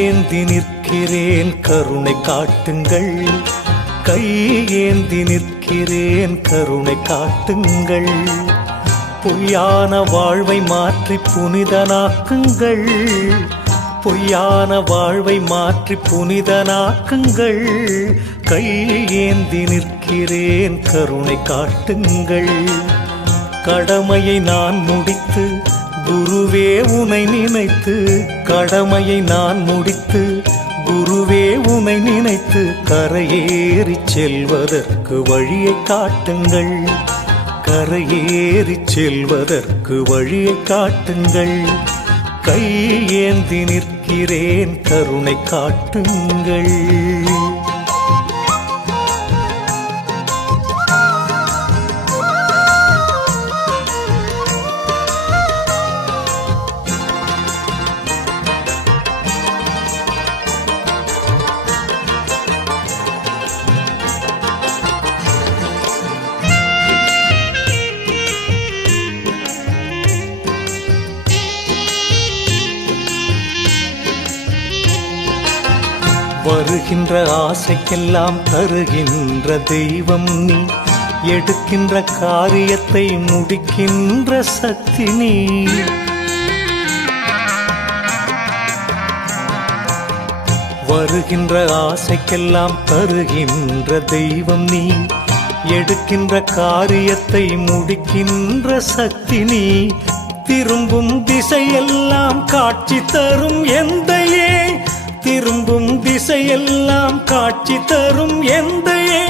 ஏந்தி நிற்கிறேன் கருணை காட்டுங்கள், கை ஏந்தி நிற்கிறேன் கருணை காட்டுங்கள். பொய்யான வாழ்வை மாற்றி புனிதனாக்குங்கள், பொய்யான வாழ்வை மாற்றி புனிதனாக்குங்கள். கை ஏந்தி நிற்கிறேன் கருணை காட்டுங்கள். கடமையை நான் முடித்து குருவே உனை நினைத்து, கடமையை நான் முடித்து குருவே உனை நினைத்து கரையேறி செல்வதற்கு வழியை காட்டுங்கள், கரையேறி செல்வதற்கு வழியை காட்டுங்கள். கை ஏந்தி நிற்கிறேன் கருணை காட்டுங்கள். வருகின்ற ஆசைக்கெல்லாம் தருகின்ற தெய்வம் நீ, எடுக்கின்ற காரியத்தை முடிக்கின்ற சக்தி நீ. வருகின்ற ஆசைக்கெல்லாம் தருகின்ற தெய்வம் நீ, எடுக்கின்ற காரியத்தை முடிக்கின்ற சக்தி நீ. திரும்பும் திசையெல்லாம் காட்சி தரும் எந்தையே, திரும்பும் திசையெல்லாம் காட்சி தரும் எந்தையே.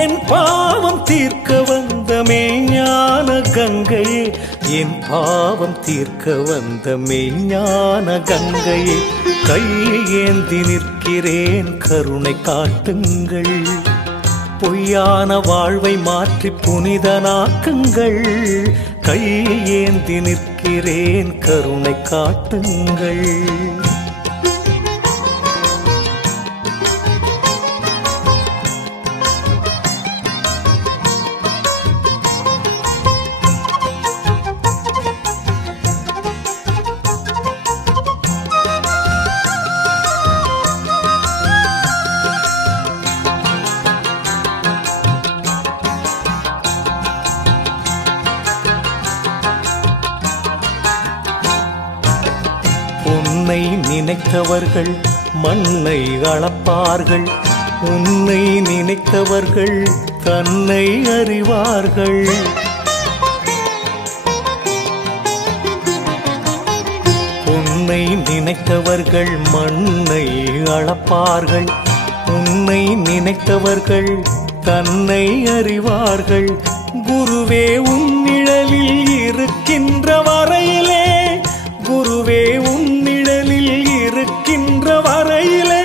என் பாவம் தீர்க்க வந்த மெய்ஞான கங்கையே, என் பாவம் தீர்க்க வந்த மெய்ஞான கங்கையே. கை ஏந்தி நிற்கிறேன் கருணை காட்டுங்கள், பொய்யான வாழ்வை மாற்றி புனிதனாக்குங்கள். கை ஏந்தி நிற்கிறேன் கருணை காட்டுங்கள். உன்னை நினைத்தவர்கள் மண்ணை அளப்பார்கள், உன்னை நினைத்தவர்கள் தன்னை அறிவார்கள். உன்னை நினைத்தவர்கள் மண்ணை அளப்பார்கள், உன்னை நினைத்தவர்கள் தன்னை அறிவார்கள். குருவே உன் நிழலில் இருக்கின்ற வரையிலே, குருவே உன் நிழலில் இருக்கின்ற வரையிலே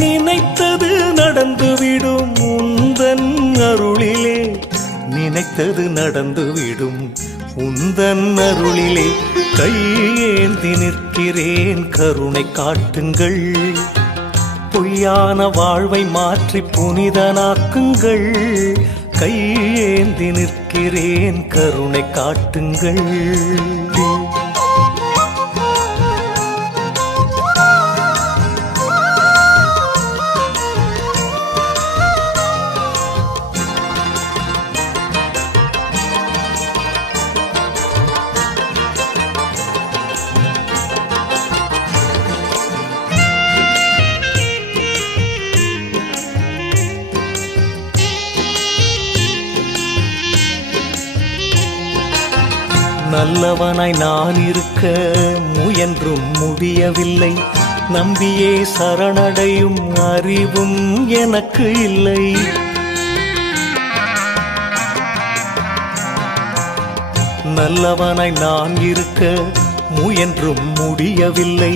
நினைத்தது நடந்துவிடும் உந்தன் அருளிலே, நினைத்தது நடந்துவிடும் உந்தன் அருளிலே. கை ஏந்தி நிற்கிறேன் கருணை காட்டுங்கள், பொய்யான வாழ்வை மாற்றி புனிதனாக்குங்கள். கை ஏந்தி நிற்கிறேன் கருணை காட்டுங்கள். நல்லவனாய் நான் இருக்க முயன்றும் முடியவில்லை, நம்பியே சரணடையும் அறிவும் எனக்கு இல்லை. நல்லவனாய் நான் இருக்க முயன்றும் முடியவில்லை,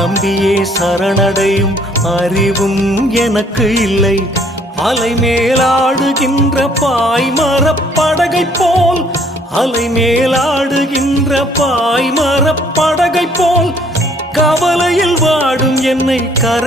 நம்பியே சரணடையும் அறிவும் எனக்கு இல்லை. அலை மேலாடுகின்ற பாய்மரப்படகை போல், அலை மேலாடுகின்ற பாய்மரப்படகை போல் கவலையில் வாடும் என்னை கரை